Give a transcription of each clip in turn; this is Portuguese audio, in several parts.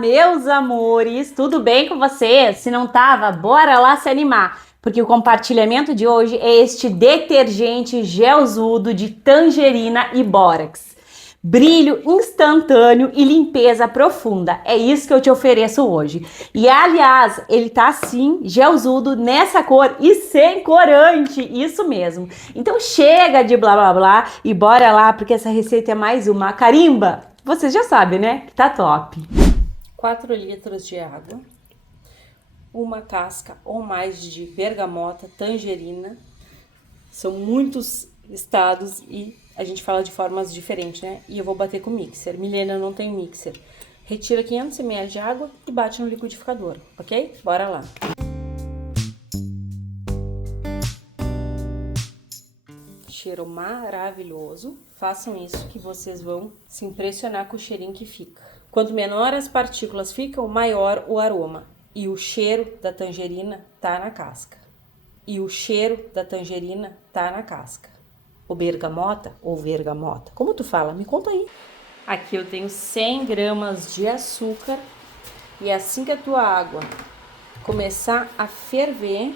meus amores! Tudo bem com vocês? Se não tava, bora lá se animar, porque o compartilhamento de hoje é este detergente gelzudo de tangerina e bórax. Brilho instantâneo e limpeza profunda. É isso que eu te ofereço hoje. E aliás, ele tá assim, gelzudo, nessa cor e sem corante. Isso mesmo. Então chega de blá blá blá e bora lá, porque essa receita é mais uma carimba. Vocês já sabem, né? Que tá top. 4 litros de água, uma casca ou mais de bergamota, tangerina. São muitos estados e a gente fala de formas diferentes, né? E eu vou bater com mixer. Milena não tem mixer. Retira 500 ml de água e bate no liquidificador, ok? Bora lá. Cheiro maravilhoso. Façam isso que vocês vão se impressionar com o cheirinho que fica. Quanto menor as partículas ficam, maior o aroma. E o cheiro da tangerina tá na casca. E o cheiro da tangerina tá na casca. O bergamota ou vergamota, como tu fala? Me conta aí. Aqui eu tenho 100 gramas de açúcar. E assim que a tua água começar a ferver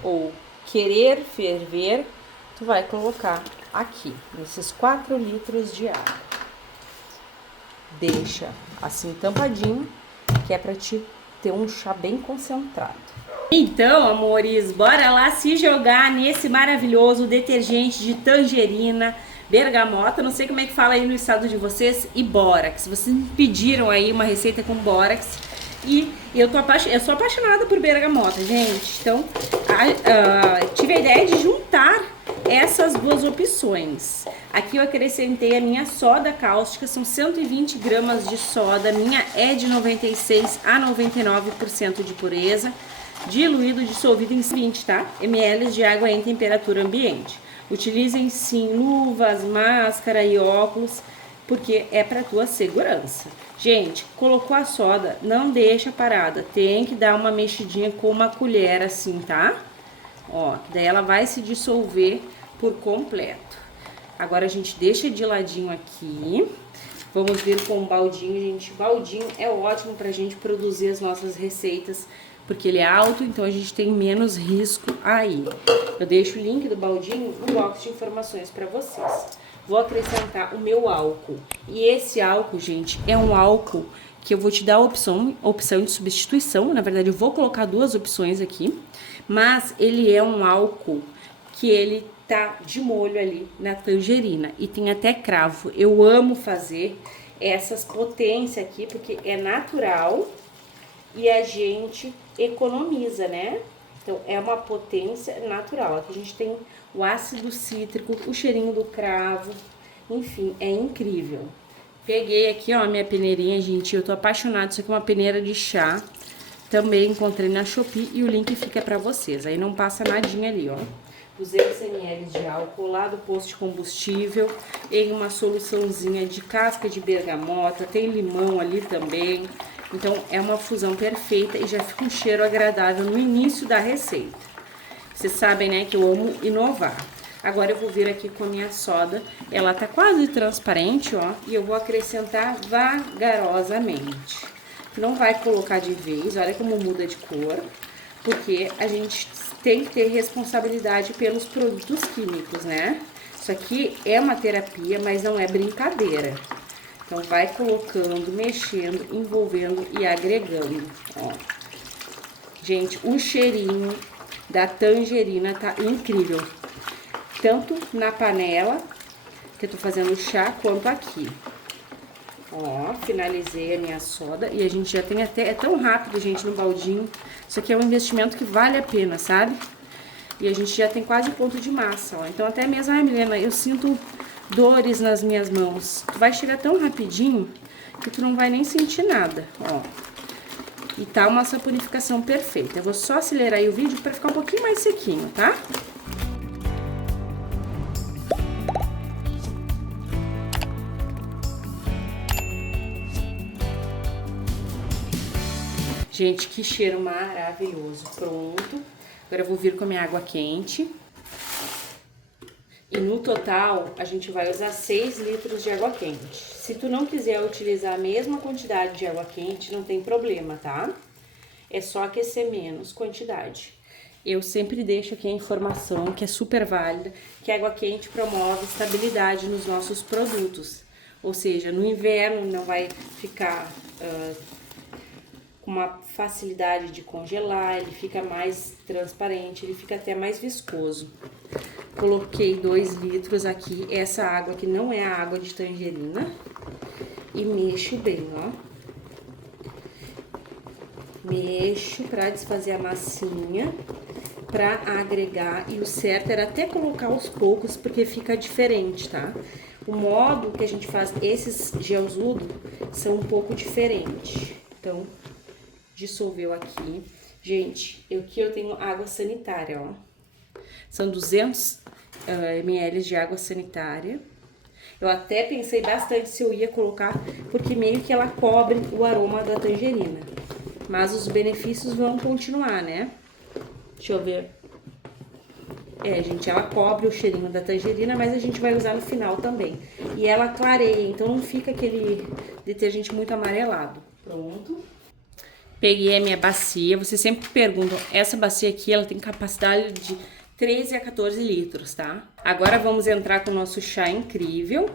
ou querer ferver, tu vai colocar aqui, nesses 4 litros de água. Deixa assim tampadinho, que é pra te ter um chá bem concentrado. Então, amores, bora lá se jogar nesse maravilhoso detergente de tangerina, bergamota, não sei como é que fala aí no estado de vocês, e bórax. Vocês me pediram aí uma receita com bórax e eu sou apaixonada por bergamota, gente. Então, tive a ideia de juntar essas duas opções. Aqui eu acrescentei a minha soda cáustica, são 120 gramas de soda, minha é de 96 a 99% de pureza, diluído, dissolvido em 20, tá? ml de água em temperatura ambiente. Utilizem sim luvas, máscara e óculos, porque é para tua segurança. Gente, colocou a soda, não deixa parada, tem que dar uma mexidinha com uma colher assim, tá? Ó, daí ela vai se dissolver por completo. Agora a gente deixa de ladinho aqui. Vamos vir com um baldinho, gente. Baldinho é ótimo pra gente produzir as nossas receitas, porque ele é alto, então a gente tem menos risco aí. Eu deixo o link do baldinho no box de informações pra vocês. Vou acrescentar o meu álcool. E esse álcool, gente, é um álcool que eu vou te dar a opção de substituição. Na verdade, eu vou colocar duas opções aqui. Mas ele é um álcool que ele tá de molho ali na tangerina. E tem até cravo. Eu amo fazer essas potências aqui, porque é natural e a gente economiza, né? Então, é uma potência natural. Aqui a gente tem o ácido cítrico, o cheirinho do cravo, enfim, é incrível. Peguei aqui, ó, a minha peneirinha, gente, eu tô apaixonada, isso aqui é uma peneira de chá. Também encontrei na Shopee e o link fica pra vocês, aí não passa nadinha ali, ó. 200 ml de álcool lá do posto de combustível, em uma soluçãozinha de casca de bergamota, tem limão ali também. Então, é uma fusão perfeita e já fica um cheiro agradável no início da receita. Vocês sabem, né, que eu amo inovar. Agora eu vou vir aqui com a minha soda, ela tá quase transparente, ó, e eu vou acrescentar vagarosamente. Não vai colocar de vez, olha como muda de cor, porque a gente tem que ter responsabilidade pelos produtos químicos, né? Isso aqui é uma terapia, mas não é brincadeira. Então, vai colocando, mexendo, envolvendo e agregando, ó. Gente, o cheirinho da tangerina tá incrível. Tanto na panela, que eu tô fazendo o chá, quanto aqui. Ó, finalizei a minha soda e a gente já tem até... É tão rápido, gente, no baldinho. Isso aqui é um investimento que vale a pena, sabe? E a gente já tem quase ponto de massa, ó. Então, até mesmo, ai, Milena, eu sinto dores nas minhas mãos. Tu vai chegar tão rapidinho que tu não vai nem sentir nada, ó. E tá uma saponificação perfeita. Eu vou só acelerar aí o vídeo pra ficar um pouquinho mais sequinho, tá? Gente, que cheiro maravilhoso. Pronto. Agora eu vou vir com a minha água quente. E no total, a gente vai usar 6 litros de água quente. Se tu não quiser utilizar a mesma quantidade de água quente, não tem problema, tá? É só aquecer menos quantidade. Eu sempre deixo aqui a informação, que é super válida, que a água quente promove estabilidade nos nossos produtos. Ou seja, no inverno não vai ficar com uma facilidade de congelar, ele fica mais transparente, ele fica até mais viscoso. Coloquei 2 litros aqui, essa água que não é a água de tangerina, e mexo bem, ó. Mexo pra desfazer a massinha, pra agregar, e o certo era até colocar aos poucos, porque fica diferente, tá? O modo que a gente faz esses gelzudo são um pouco diferente. Então, dissolveu aqui. Gente, aqui eu tenho água sanitária, ó. São 200 ml de água sanitária. Eu até pensei bastante se eu ia colocar, porque meio que ela cobre o aroma da tangerina. Mas os benefícios vão continuar, né? Deixa eu ver. Gente, ela cobre o cheirinho da tangerina, mas a gente vai usar no final também. E ela clareia, então não fica aquele detergente muito amarelado. Pronto. Peguei a minha bacia. Vocês sempre perguntam, essa bacia aqui, ela tem capacidade de 13 a 14 litros, tá? Agora vamos entrar com o nosso chá incrível.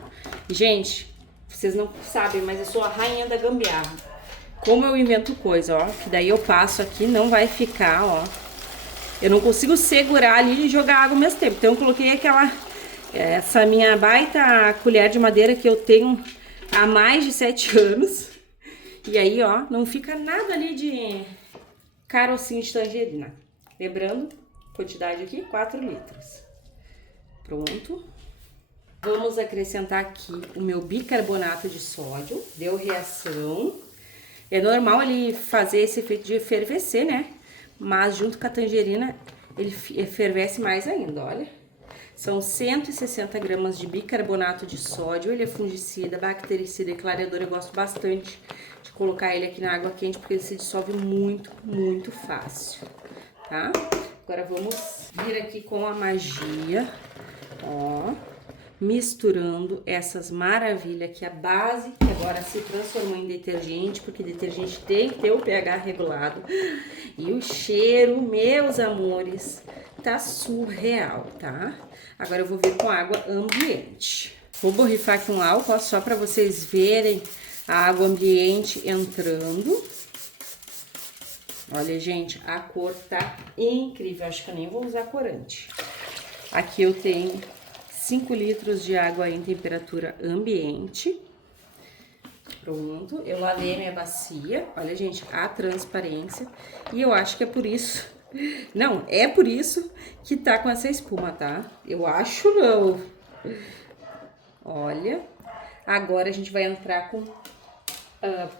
Gente, vocês não sabem, mas eu sou a rainha da gambiarra. Como eu invento coisa, ó, que daí eu passo aqui, não vai ficar, ó. Eu não consigo segurar ali e jogar água ao mesmo tempo. Então eu coloquei essa minha baita colher de madeira que eu tenho há mais de 7 anos. E aí, ó, não fica nada ali de carocinho de tangerina. Lembrando, quantidade aqui, 4 litros. Pronto. Vamos acrescentar aqui o meu bicarbonato de sódio. Deu reação. É normal ele fazer esse efeito de efervescer, né? Mas junto com a tangerina, ele efervesce mais ainda, olha. São 160 gramas de bicarbonato de sódio. Ele é fungicida, bactericida e clareador. Eu gosto bastante de colocar ele aqui na água quente, porque ele se dissolve muito, muito fácil, tá? Agora vamos vir aqui com a magia, ó, misturando essas maravilhas aqui, a base que agora se transformou em detergente, porque detergente tem que ter o pH regulado. E o cheiro, meus amores, tá surreal, tá? Agora eu vou vir com água ambiente. Vou borrifar aqui um álcool, ó, só para vocês verem a água ambiente entrando. Olha, gente, a cor tá incrível. Acho que eu nem vou usar corante. Aqui eu tenho 5 litros de água em temperatura ambiente. Pronto, eu lavei a minha bacia. Olha, gente, a transparência. E eu acho que é por isso... Não, é por isso que tá com essa espuma, tá? Eu acho não. Olha. Agora a gente vai entrar com...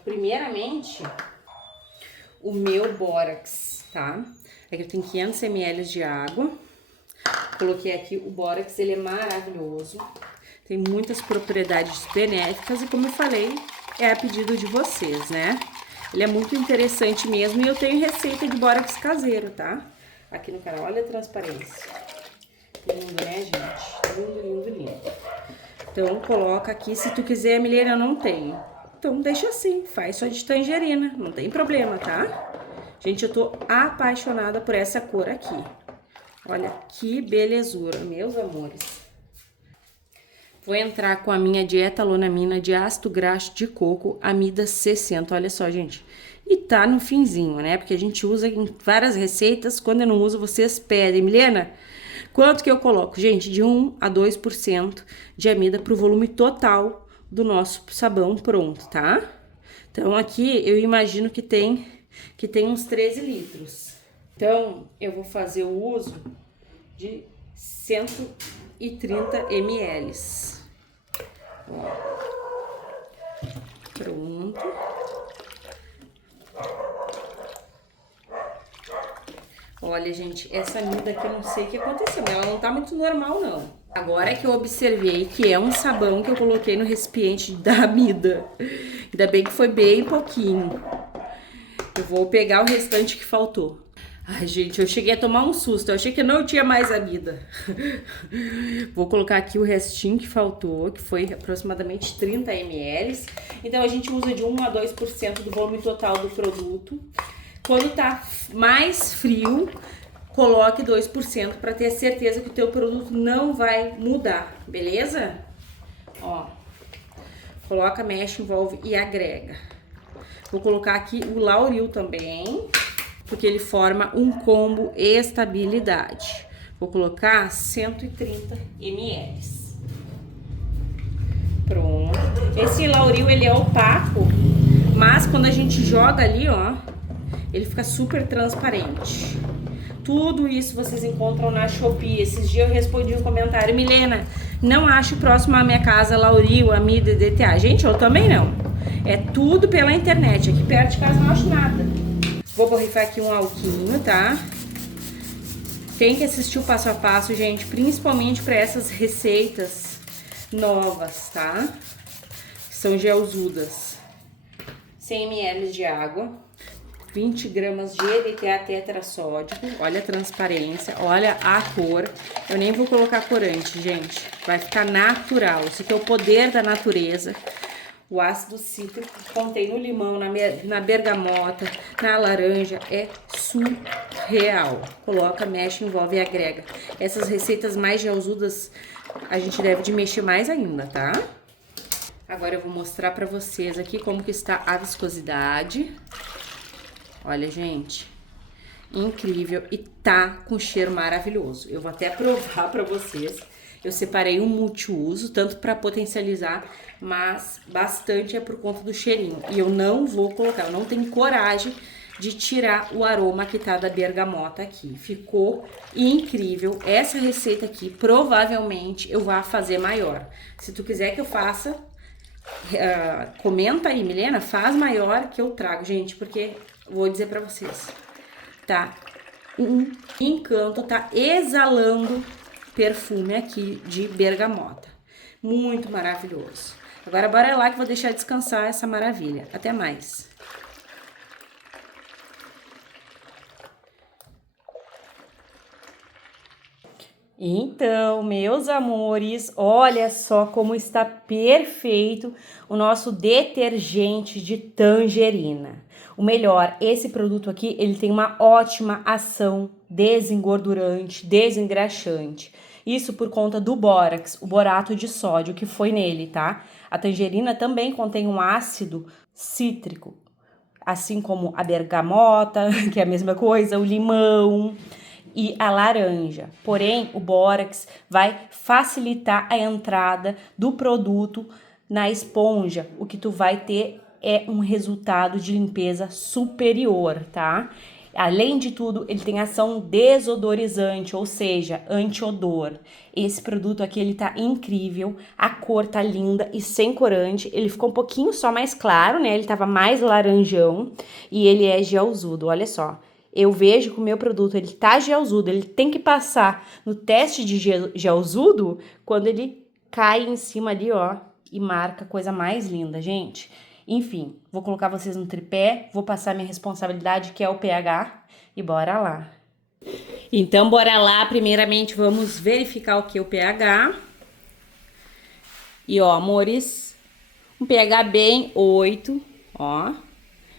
primeiramente, o meu bórax, tá? Aqui eu tenho 500 ml de água. Coloquei aqui o bórax, ele é maravilhoso. Tem muitas propriedades benéficas e, como eu falei, é a pedido de vocês, né? Ele é muito interessante mesmo e eu tenho receita de bórax caseiro, tá? Aqui no canal, olha a transparência. Lindo, né, gente? Lindo, lindo, lindo. Então, coloca aqui, se tu quiser, Milena, eu não tenho. Então, deixa assim, faz só de tangerina, não tem problema, tá? Gente, eu tô apaixonada por essa cor aqui. Olha que belezura, meus amores. Vou entrar com a minha dieta-lonamina de ácido graxo de coco, amida 60. Olha só, gente. E tá no finzinho, né? Porque a gente usa em várias receitas. Quando eu não uso, vocês pedem. Milena, quanto que eu coloco? Gente, de 1 a 2% de amida pro volume total do nosso sabão pronto, tá? Então, aqui eu imagino que tem uns 13 litros. Então, eu vou fazer o uso de 130 ml. Ó. Pronto. Olha, gente, essa amida aqui eu não sei o que aconteceu, mas ela não tá muito normal, não. Agora é que eu observei que é um sabão que eu coloquei no recipiente da amida. Ainda bem que foi bem pouquinho. Eu vou pegar o restante que faltou. Ai, gente, eu cheguei a tomar um susto. Eu achei que não tinha mais amida. Vou colocar aqui o restinho que faltou, que foi aproximadamente 30 ml. Então, a gente usa de 1 a 2% do volume total do produto. Quando tá mais frio, coloque 2% para ter certeza que o teu produto não vai mudar, beleza? Ó, coloca, mexe, envolve e agrega. Vou colocar aqui o Lauril também, porque ele forma um combo estabilidade. Vou colocar 130 ml. Pronto. Esse Lauril, ele é opaco, mas quando a gente joga ali, ó, ele fica super transparente. Tudo isso vocês encontram na Shopee. Esses dias eu respondi um comentário: Milena, não acho próximo à minha casa Lauril, Amida e DTA. Gente, eu também não. É tudo pela internet. Aqui perto de casa não acho nada. Vou borrifar aqui um alquinho, tá? Tem que assistir o passo a passo, gente, principalmente para essas receitas novas, tá? Que são gelzudas. 100 ml de água, 20 gramas de EDTA tetrassódico. Olha a transparência, olha a cor. Eu nem vou colocar corante, gente. Vai ficar natural. Isso aqui é o poder da natureza. O ácido cítrico que contém no limão, na bergamota, na laranja, é surreal. Coloca, mexe, envolve e agrega. Essas receitas mais gelzudas, a gente deve de mexer mais ainda, tá? Agora eu vou mostrar pra vocês aqui como que está a viscosidade. Olha, gente, incrível e tá com cheiro maravilhoso. Eu vou até provar pra vocês. Eu separei um multiuso, tanto para potencializar, mas bastante é por conta do cheirinho. E eu não vou colocar, eu não tenho coragem de tirar o aroma que tá da bergamota aqui. Ficou incrível. Essa receita aqui, provavelmente, eu vou fazer maior. Se tu quiser que eu faça, comenta aí, Milena, faz maior que eu trago, gente, porque vou dizer pra vocês, tá um encanto, tá exalando perfume aqui de bergamota. Muito maravilhoso. Agora bora lá que eu vou deixar descansar essa maravilha. Até mais. Então, meus amores, olha só como está perfeito o nosso detergente de tangerina. O melhor, esse produto aqui, ele tem uma ótima ação desengordurante, desengraxante. Isso por conta do bórax, o borato de sódio que foi nele, tá? A tangerina também contém um ácido cítrico, assim como a bergamota, que é a mesma coisa, o limão e a laranja. Porém, o bórax vai facilitar a entrada do produto na esponja. O que tu vai ter é um resultado de limpeza superior, tá? Além de tudo, ele tem ação desodorizante, ou seja, anti-odor. Esse produto aqui, ele tá incrível, a cor tá linda e sem corante. Ele ficou um pouquinho só mais claro, né? Ele tava mais laranjão e ele é gelzudo, olha só. Eu vejo que o meu produto, ele tá gelzudo, ele tem que passar no teste de gelzudo quando ele cai em cima ali, ó, e marca a coisa mais linda, gente. Enfim, vou colocar vocês no tripé, vou passar minha responsabilidade, que é o pH, e bora lá. Então, bora lá. Primeiramente, vamos verificar o que é o pH. E, ó, amores, um pH bem 8, ó.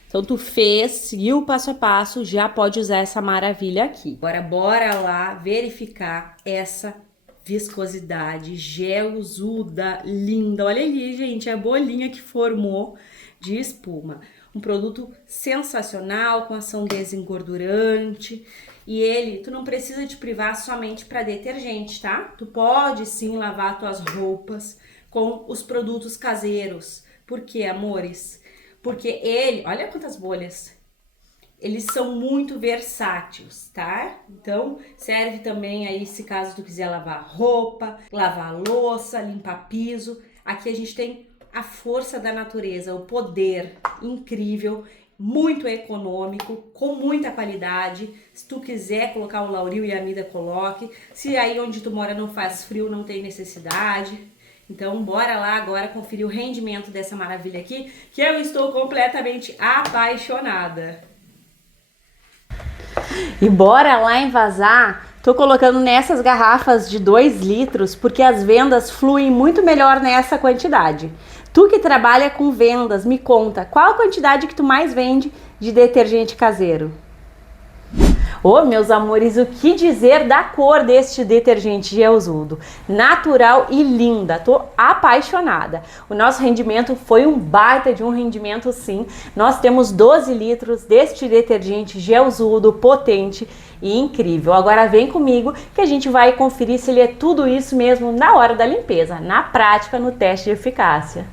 Então, tu fez, seguiu o passo a passo, já pode usar essa maravilha aqui. Agora, bora lá verificar essa viscosidade gelzuda, linda. Olha ali, gente, a bolinha que formou de espuma. Um produto sensacional, com ação desengordurante. E ele, tu não precisa te privar somente para detergente, tá? Tu pode sim lavar tuas roupas com os produtos caseiros. Por quê, amores? Porque ele, olha quantas bolhas. Eles são muito versáteis, tá? Então, serve também aí se caso tu quiser lavar roupa, lavar louça, limpar piso. Aqui a gente tem a força da natureza, o poder incrível, muito econômico, com muita qualidade. Se tu quiser colocar o Lauril e a Amida, coloque. Se aí onde tu mora não faz frio, não tem necessidade. Então, bora lá agora conferir o rendimento dessa maravilha aqui, que eu estou completamente apaixonada. E bora lá envasar. Tô colocando nessas garrafas de 2 litros porque as vendas fluem muito melhor nessa quantidade. Tu que trabalha com vendas, me conta, qual a quantidade que tu mais vende de detergente caseiro? Ô, meus amores, o que dizer da cor deste detergente Gelsudo? Natural e linda, tô apaixonada. O nosso rendimento foi um baita de um rendimento, sim. Nós temos 12 litros deste detergente Gelsudo potente e incrível. Agora vem comigo que a gente vai conferir se ele é tudo isso mesmo na hora da limpeza, na prática, no teste de eficácia.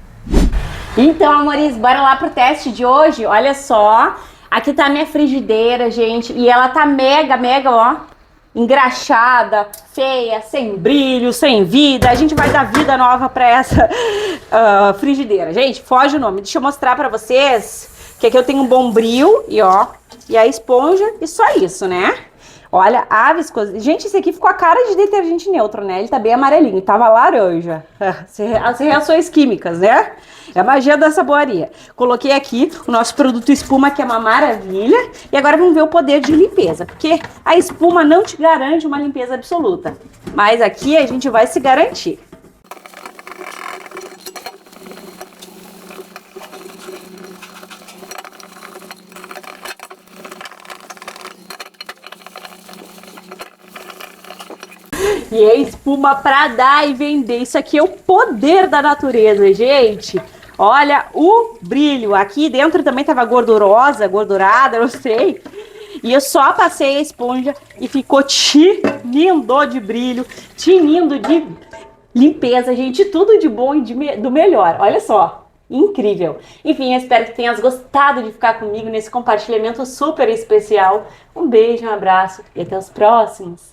Então, amores, bora lá pro teste de hoje. Olha só. Aqui tá a minha frigideira, gente, e ela tá mega, ó, engraxada, feia, sem brilho, sem vida. A gente vai dar vida nova pra essa frigideira. Gente, foge o nome. Deixa eu mostrar pra vocês que aqui eu tenho um bombril e ó, e a esponja e só isso, né? Olha, a viscosidade. Gente, esse aqui ficou a cara de detergente neutro, né? Ele tá bem amarelinho, tava laranja. As reações químicas, né? É a magia da saboaria. Coloquei aqui o nosso produto espuma, que é uma maravilha. E agora vamos ver o poder de limpeza, porque a espuma não te garante uma limpeza absoluta. Mas aqui a gente vai se garantir. E é espuma pra dar e vender. Isso aqui é o poder da natureza, gente. Olha o brilho. Aqui dentro também tava gordurosa, gordurada, não sei. E eu só passei a esponja e ficou tinindo de brilho, tinindo de limpeza, gente. Tudo de bom e do melhor. Olha só. Incrível. Enfim, eu espero que tenhas gostado de ficar comigo nesse compartilhamento super especial. Um beijo, um abraço e até os próximos.